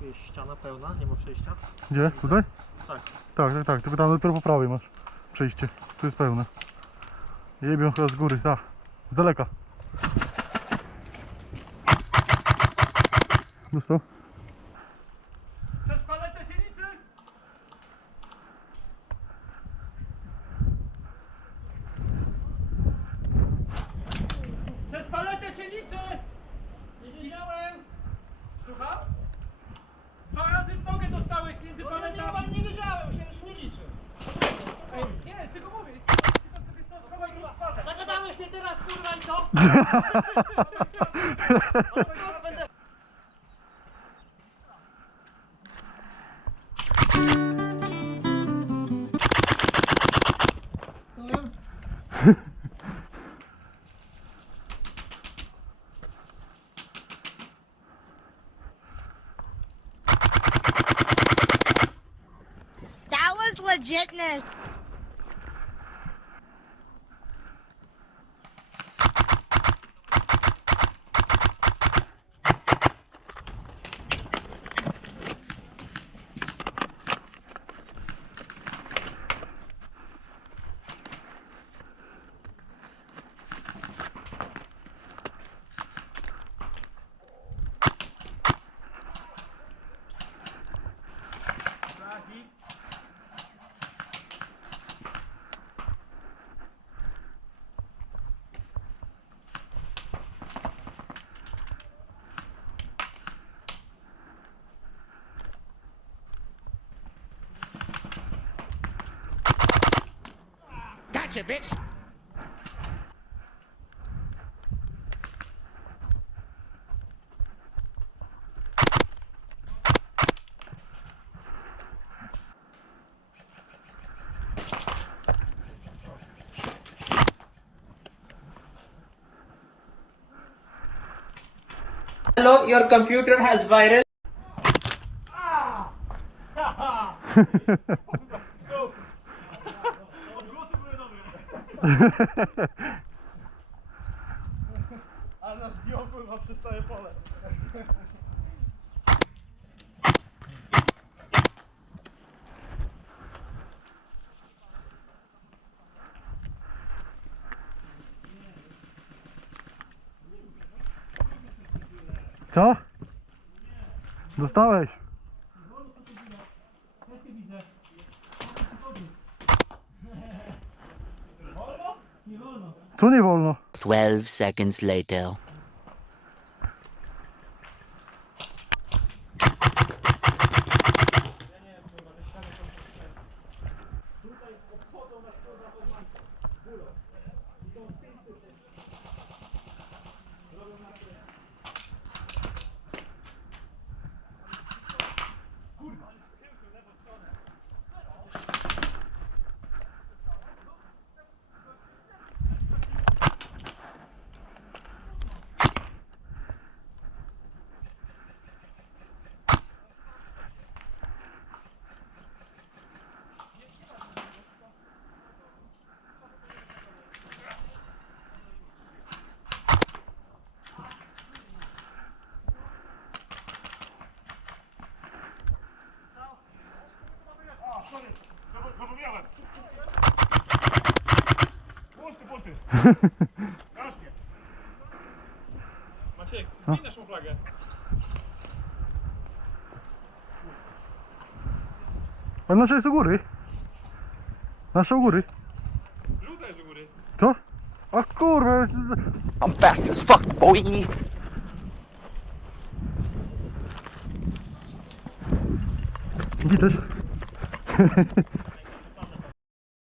Tu jest ściana pełna, nie ma przejścia. Gdzie? Tutaj? Tak. Tak. Tylko tam dopiero po prawej masz przejście. Tu jest pełne. Jebią chyba z góry, tak. Z daleka. Dostał? Przez paletę się liczy! Przez paletę się liczy! Nie wiedziałem! Słucham? 2 razy w nogę dostałeś między paletami! Nie wiedziałem, się już nie liczy! Ej, nie, tylko mówię! Tylko sobie stąd schowaj i spadaj! Zagadałeś mnie teraz, kurwa, i co? That was legitness. Gotcha, bitch! Hello, your computer has virus. Ale nas zdjął, kurwa, przez całe pole. Co? Dostałeś? Co nie wolno? 12 seconds later. Zapomniałem! Pusty! Strasznie! Maciek, zmień naszą flagę. A nasza jest u góry? Nasza u góry? Żółta jest u góry. Co? A kurwa! I'm fast as fuck, boy! Widzisz?